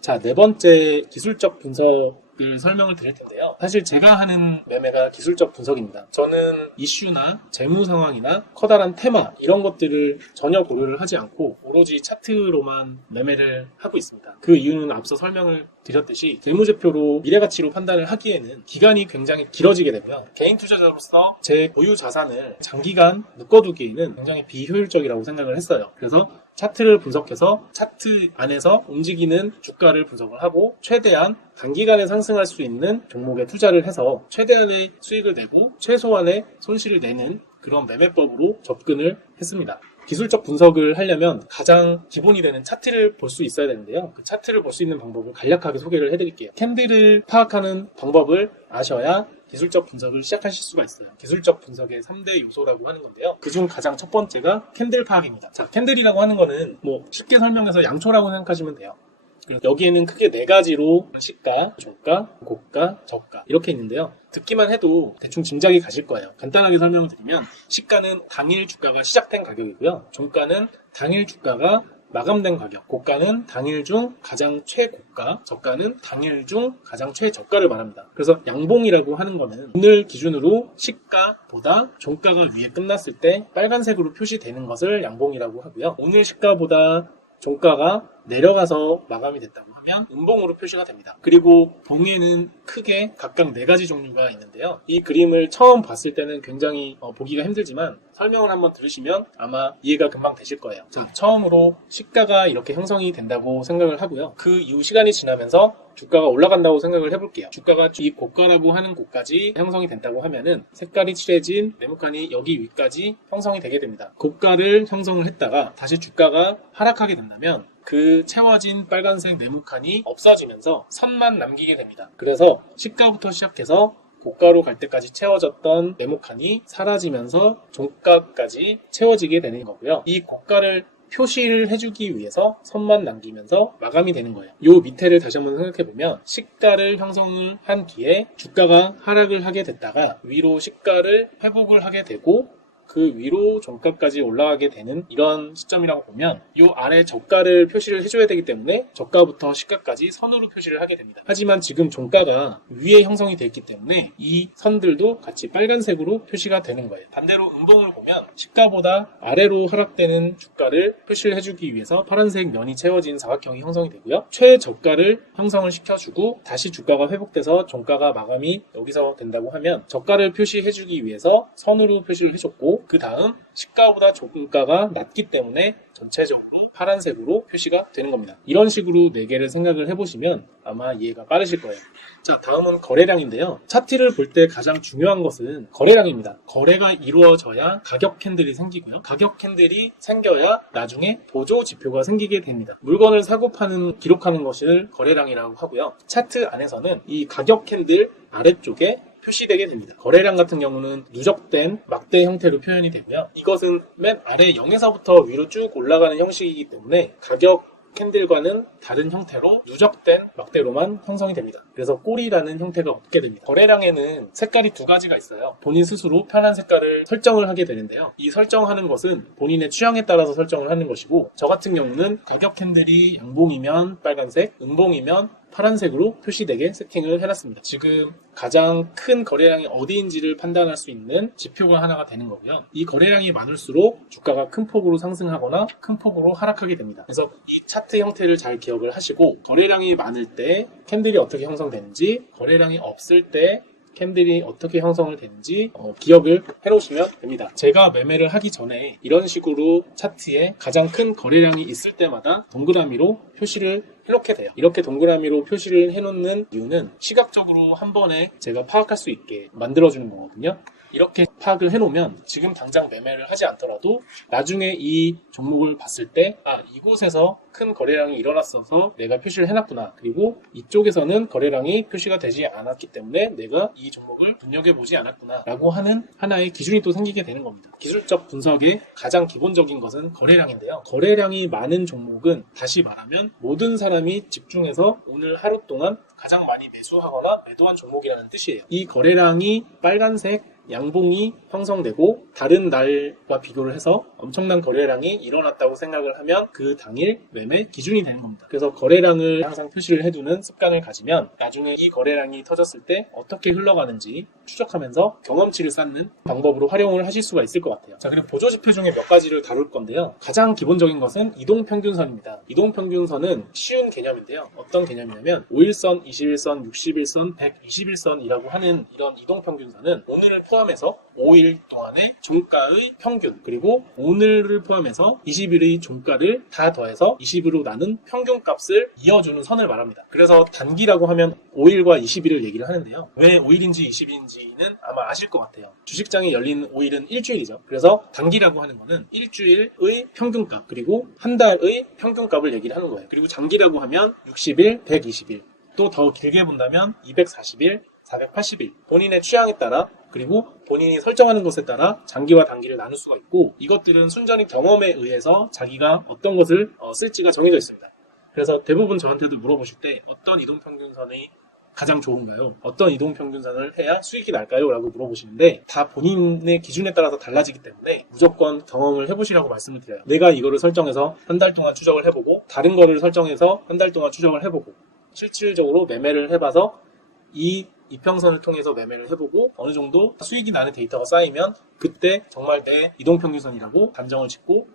자, 네 번째 기술적 분석을 설명을 드릴 텐데요. 사실 제가 하는 매매가 기술적 분석입니다. 저는 이슈나 재무 상황이나 커다란 테마 이런 것들을 전혀 고려를 하지 않고 오로지 차트로만 매매를 하고 있습니다. 그 이유는 앞서 설명을 드렸듯이 재무제표로 미래가치로 판단을 하기에는 기간이 굉장히 길어지게 되고요. 개인 투자자로서 제 보유 자산을 장기간 묶어두기에는 굉장히 비효율적이라고 생각을 했어요. 그래서 차트를 분석해서 차트 안에서 움직이는 주가를 분석을 하고 최대한 단기간에 상승할 수 있는 종목에 투자를 해서 최대한의 수익을 내고 최소한의 손실을 내는 그런 매매법으로 접근을 했습니다. 기술적 분석을 하려면 가장 기본이 되는 차트를 볼 수 있어야 되는데요. 그 차트를 볼 수 있는 방법을 간략하게 소개를 해드릴게요. 캔들을 파악하는 방법을 아셔야 기술적 분석을 시작하실 수가 있어요. 기술적 분석의 3대 요소라고 하는 건데요. 그중 가장 첫 번째가 캔들 파악입니다. 자, 캔들이라고 하는 거는 쉽게 설명해서 양초라고 생각하시면 돼요. 여기에는 크게 네 가지로 시가, 종가, 고가, 저가 이렇게 있는데요. 듣기만 해도 대충 짐작이 가실 거예요. 간단하게 설명을 드리면 시가는 당일 주가가 시작된 가격이고요. 종가는 당일 주가가 마감된 가격, 고가는 당일 중 가장 최고가, 저가는 당일 중 가장 최저가를 말합니다. 그래서 양봉이라고 하는 거는 오늘 기준으로 시가보다 종가가 위에 끝났을 때 빨간색으로 표시되는 것을 양봉이라고 하고요. 오늘 시가보다 종가가 내려가서 마감이 됐다고 하면 음봉으로 표시가 됩니다. 그리고 봉에는 크게 각각 4가지 종류가 있는데요. 이 그림을 처음 봤을 때는 굉장히 보기가 힘들지만 설명을 한번 들으시면 아마 이해가 금방 되실 거예요. 자, 처음으로 시가가 이렇게 형성이 된다고 생각을 하고요. 그 이후 시간이 지나면서 주가가 올라간다고 생각을 해볼게요. 주가가 이 고가라고 하는 곳까지 형성이 된다고 하면은 색깔이 칠해진 네모칸이 여기 위까지 형성이 되게 됩니다. 고가를 형성을 했다가 다시 주가가 하락하게 된다면 그 채워진 빨간색 네모칸이 없어지면서 선만 남기게 됩니다. 그래서 시가부터 시작해서 고가로 갈 때까지 채워졌던 네모칸이 사라지면서 종가까지 채워지게 되는 거고요. 이 고가를 표시를 해주기 위해서 선만 남기면서 마감이 되는 거예요. 이 밑에를 다시 한번 생각해보면 시가를 형성을 한 뒤에 주가가 하락을 하게 됐다가 위로 시가를 회복을 하게 되고 그 위로 종가까지 올라가게 되는 이런 시점이라고 보면 이 아래 저가를 표시를 해줘야 되기 때문에 저가부터 시가까지 선으로 표시를 하게 됩니다. 하지만 지금 종가가 위에 형성이 되어 있기 때문에 이 선들도 같이 빨간색으로 표시가 되는 거예요. 반대로 음봉을 보면 시가보다 아래로 하락되는 주가를 표시를 해주기 위해서 파란색 면이 채워진 사각형이 형성이 되고요. 최저가를 형성을 시켜주고 다시 주가가 회복돼서 종가가 마감이 여기서 된다고 하면 저가를 표시해주기 위해서 선으로 표시를 해줬고 그 다음 시가보다 종가가 낮기 때문에 전체적으로 파란색으로 표시가 되는 겁니다. 이런 식으로 4개를 생각을 해보시면 아마 이해가 빠르실 거예요. 자, 다음은 거래량인데요. 차트를 볼 때 가장 중요한 것은 거래량입니다. 거래가 이루어져야 가격 캔들이 생기고요. 가격 캔들이 생겨야 나중에 보조 지표가 생기게 됩니다. 물건을 사고 파는 기록하는 것을 거래량이라고 하고요. 차트 안에서는 이 가격 캔들 아래쪽에 표시되게 됩니다. 거래량 같은 경우는 누적된 막대 형태로 표현이 되고요. 이것은 맨 아래 0에서부터 위로 쭉 올라가는 형식이기 때문에 가격 캔들과는 다른 형태로 누적된 막대로만 형성이 됩니다. 그래서 꼬리라는 형태가 없게 됩니다. 거래량에는 색깔이 2가지가 있어요. 본인 스스로 편한 색깔을 설정을 하게 되는데요. 이 설정하는 것은 본인의 취향에 따라서 설정을 하는 것이고 저 같은 경우는 가격 캔들이 양봉이면 빨간색, 음봉이면 파란색으로 표시되게 세팅을 해놨습니다. 지금 가장 큰 거래량이 어디인지를 판단할 수 있는 지표가 하나가 되는 거고요. 이 거래량이 많을수록 주가가 큰 폭으로 상승하거나 큰 폭으로 하락하게 됩니다. 그래서 이 차트 형태를 잘 기억을 하시고 거래량이 많을 때 캔들이 어떻게 형성되는지, 거래량이 없을 때 캔들이 어떻게 형성을 되는지 기억을 해놓으시면 됩니다. 제가 매매를 하기 전에 이런 식으로 차트에 가장 큰 거래량이 있을 때마다 동그라미로 표시를 해놓게 돼요. 이렇게 동그라미로 표시를 해놓는 이유는 시각적으로 한 번에 제가 파악할 수 있게 만들어주는 거거든요. 이렇게 파악을 해놓으면 지금 당장 매매를 하지 않더라도 나중에 이 종목을 봤을 때 이곳에서 큰 거래량이 일어났어서 내가 표시를 해놨구나. 그리고 이쪽에서는 거래량이 표시가 되지 않았기 때문에 내가 이 종목을 눈여겨보지 않았구나 라고 하는 하나의 기준이 또 생기게 되는 겁니다. 기술적 분석의 가장 기본적인 것은 거래량인데요. 거래량이 많은 종목은 다시 말하면 모든 사람이 집중해서 오늘 하루 동안 가장 많이 매수하거나 매도한 종목이라는 뜻이에요. 이 거래량이 빨간색 양봉이 형성되고 다른 날과 비교를 해서 엄청난 거래량이 일어났다고 생각을 하면 그 당일 매매 기준이 되는 겁니다. 그래서 거래량을 항상 표시를 해두는 습관을 가지면 나중에 이 거래량이 터졌을 때 어떻게 흘러가는지 추적하면서 경험치를 쌓는 방법으로 활용을 하실 수가 있을 것 같아요. 자, 그리고 보조지표 중에 몇 가지를 다룰 건데요. 가장 기본적인 것은 이동평균선입니다. 이동평균선은 쉬운 개념인데요. 어떤 개념이냐면 5일선, 21선, 60일선, 120일선이라고 하는 이런 이동평균선은 오늘을 포함해서 5일 동안의 종가의 평균, 그리고 오늘을 포함해서 20일의 종가를 다 더해서 20으로 나눈 평균값을 이어주는 선을 말합니다. 그래서 단기라고 하면 5일과 20일을 얘기를 하는데요. 왜 5일인지 20일인지는 아마 아실 것 같아요. 주식장이 열린 5일은 일주일이죠. 그래서 단기라고 하는 거는 일주일의 평균값, 그리고 한 달의 평균값을 얘기를 하는 거예요. 그리고 장기라고 하면 60일, 120일, 또 더 길게 본다면 240일, 480일, 본인의 취향에 따라, 그리고 본인이 설정하는 것에 따라 장기와 단기를 나눌 수가 있고, 이것들은 순전히 경험에 의해서 자기가 어떤 것을 쓸지가 정해져 있습니다. 그래서 대부분 저한테도 물어보실 때 어떤 이동평균선이 가장 좋은가요? 어떤 이동평균선을 해야 수익이 날까요? 라고 물어보시는데 다 본인의 기준에 따라서 달라지기 때문에 무조건 경험을 해보시라고 말씀을 드려요. 내가 이거를 설정해서 한 달 동안 추적을 해보고, 다른 거를 설정해서 한 달 동안 추적을 해보고, 실질적으로 매매를 해봐서 이 이평선을 통해서 매매를 해보고 어느 정도 수익이 나는 데이터가 쌓이면 그때 정말 내 이동평균선이라고 단정을 짓고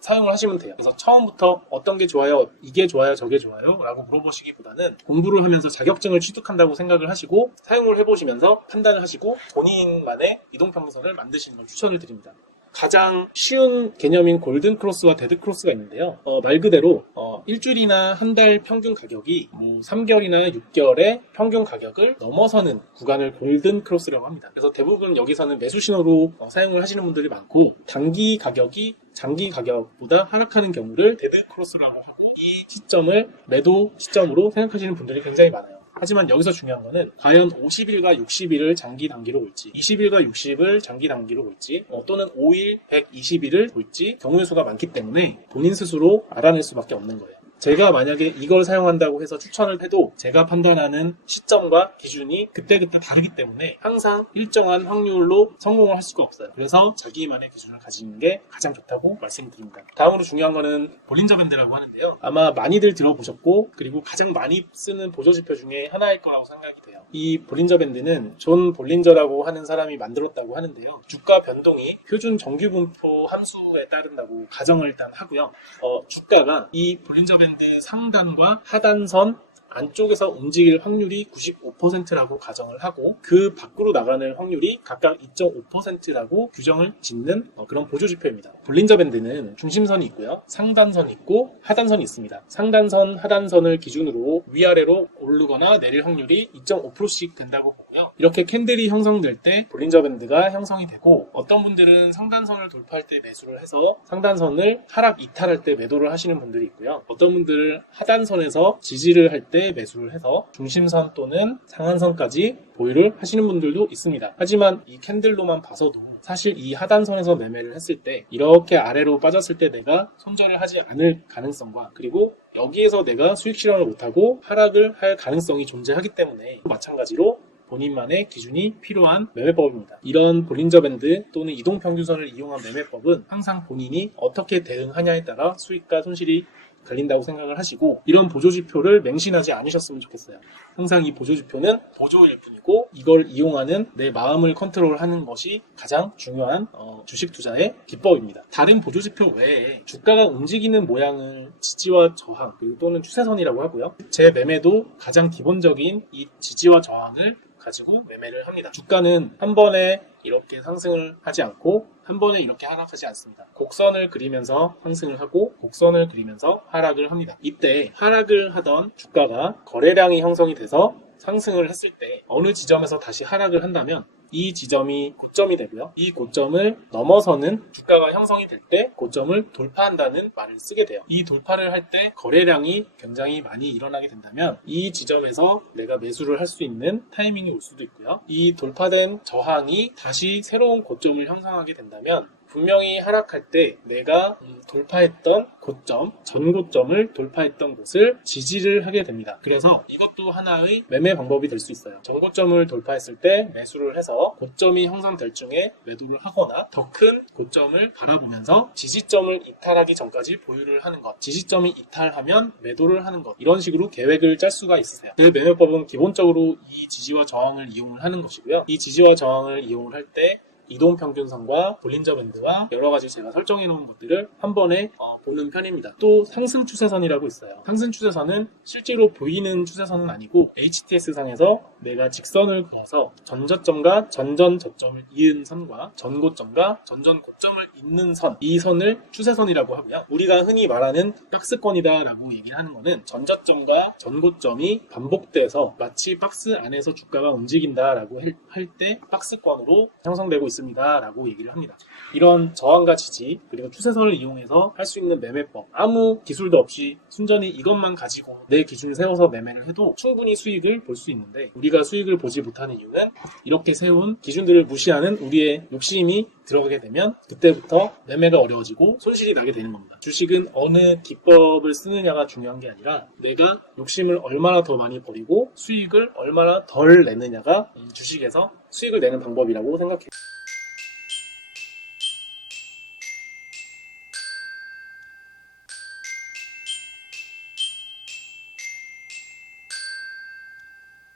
사용을 하시면 돼요. 그래서 처음부터 어떤 게 좋아요, 이게 좋아요, 저게 좋아요 라고 물어보시기보다는 공부를 하면서 자격증을 취득한다고 생각을 하시고 사용을 해보시면서 판단을 하시고 본인만의 이동평균선을 만드시는 걸 추천을 드립니다. 가장 쉬운 개념인 골든 크로스와 데드 크로스가 있는데요. 말 그대로 일주일이나 한 달 평균 가격이 3개월이나 6개월의 평균 가격을 넘어서는 구간을 골든 크로스라고 합니다. 그래서 대부분 여기서는 매수 신호로 사용을 하시는 분들이 많고, 단기 가격이 장기 가격보다 하락하는 경우를 데드 크로스라고 하고, 이 시점을 매도 시점으로 생각하시는 분들이 굉장히 많아요. 하지만 여기서 중요한 거는 과연 50일과 60일을 장기 단기로 볼지, 20일과 60을 장기 단기로 볼지, 또는 5일, 120일을 볼지 경우의 수가 많기 때문에 본인 스스로 알아낼 수밖에 없는 거예요. 제가 만약에 이걸 사용한다고 해서 추천을 해도 제가 판단하는 시점과 기준이 그때그때 다르기 때문에 항상 일정한 확률로 성공을 할 수가 없어요. 그래서 자기만의 기준을 가지는 게 가장 좋다고 말씀드립니다. 다음으로 중요한 거는 볼린저 밴드라고 하는데요. 아마 많이들 들어보셨고, 그리고 가장 많이 쓰는 보조지표 중에 하나일 거라고 생각이 돼요. 이 볼린저 밴드는 존 볼린저라고 하는 사람이 만들었다고 하는데요. 주가 변동이 표준 정규분포 함수에 따른다고 가정을 일단 하고요. 주가가 이 볼린저 밴드 상단과 하단선 안쪽에서 움직일 확률이 95%라고 가정을 하고, 그 밖으로 나가는 확률이 각각 2.5%라고 규정을 짓는 그런 보조지표입니다. 볼린저 밴드는 중심선이 있고요, 상단선이 있고 하단선이 있습니다. 상단선, 하단선을 기준으로 위아래로 오르거나 내릴 확률이 2.5%씩 된다고 보고요. 이렇게 캔들이 형성될 때 볼린저 밴드가 형성이 되고, 어떤 분들은 상단선을 돌파할 때 매수를 해서 상단선을 하락 이탈할 때 매도를 하시는 분들이 있고요. 어떤 분들은 하단선에서 지지를 할 때 매수를 해서 중심선 또는 상한선까지 보유를 하시는 분들도 있습니다. 하지만 이 캔들로만 봐서도 사실 이 하단선에서 매매를 했을 때 이렇게 아래로 빠졌을 때 내가 손절을 하지 않을 가능성과, 그리고 여기에서 내가 수익 실현을 못하고 하락을 할 가능성이 존재하기 때문에 마찬가지로 본인만의 기준이 필요한 매매법입니다. 이런 볼린저 밴드 또는 이동평균선을 이용한 매매법은 항상 본인이 어떻게 대응하냐에 따라 수익과 손실이 갈린다고 생각을 하시고, 이런 보조지표를 맹신하지 않으셨으면 좋겠어요. 항상 이 보조지표는 보조일 뿐이고, 이걸 이용하는 내 마음을 컨트롤하는 것이 가장 중요한 주식 투자의 기법입니다. 다른 보조지표 외에 주가가 움직이는 모양을 지지와 저항, 그리고 또는 추세선이라고 하고요. 제 매매도 가장 기본적인 이 지지와 저항을 가지고 매매를 합니다. 주가는 한 번에 이렇게 상승을 하지 않고 한 번에 이렇게 하락하지 않습니다. 곡선을 그리면서 상승을 하고 곡선을 그리면서 하락을 합니다. 이때 하락을 하던 주가가 거래량이 형성이 돼서 상승을 했을 때 어느 지점에서 다시 하락을 한다면 이 지점이 고점이 되고요. 이 고점을 넘어서는 주가가 형성이 될 때 고점을 돌파한다는 말을 쓰게 돼요. 이 돌파를 할 때 거래량이 굉장히 많이 일어나게 된다면 이 지점에서 내가 매수를 할 수 있는 타이밍이 올 수도 있고요. 이 돌파된 저항이 다시 새로운 고점을 형성하게 된다면 분명히 하락할 때 내가 돌파했던 고점, 전고점을 돌파했던 곳을 지지를 하게 됩니다. 그래서 이것도 하나의 매매 방법이 될 수 있어요. 전고점을 돌파했을 때 매수를 해서 고점이 형성될 중에 매도를 하거나 더 큰 고점을 바라보면서 지지점을 이탈하기 전까지 보유를 하는 것, 지지점이 이탈하면 매도를 하는 것, 이런 식으로 계획을 짤 수가 있으세요. 그 매매법은 기본적으로 이 지지와 저항을 이용을 하는 것이고요. 이 지지와 저항을 이용을 할 때 이동평균선과 볼린저 밴드와 여러가지 제가 설정해 놓은 것들을 한 번에 보는 편입니다. 또 상승 추세선이라고 있어요. 상승 추세선은 실제로 보이는 추세선은 아니고 HTS상에서 내가 직선을 그어서 전저점과 전전 저점을 이은 선과 전고점과 전전 고점을 잇는 선, 이 선을 추세선이라고 하고요. 우리가 흔히 말하는 박스권이다 라고 얘기를 하는 거는 전저점과 전고점이 반복돼서 마치 박스 안에서 주가가 움직인다 라고 할 때 박스권으로 형성되고 있습니다 라고 얘기를 합니다. 이런 저항과 지지 그리고 추세선을 이용해서 할 수 있는 매매법, 아무 기술도 없이 순전히 이것만 가지고 내 기준을 세워서 매매를 해도 충분히 수익을 볼 수 있는데, 우리가 수익을 보지 못하는 이유는 이렇게 세운 기준들을 무시하는 우리의 욕심이 들어가게 되면 그때부터 매매가 어려워지고 손실이 나게 되는 겁니다. 주식은 어느 기법을 쓰느냐가 중요한 게 아니라 내가 욕심을 얼마나 더 많이 버리고 수익을 얼마나 덜 내느냐가 주식에서 수익을 내는 방법이라고 생각해요.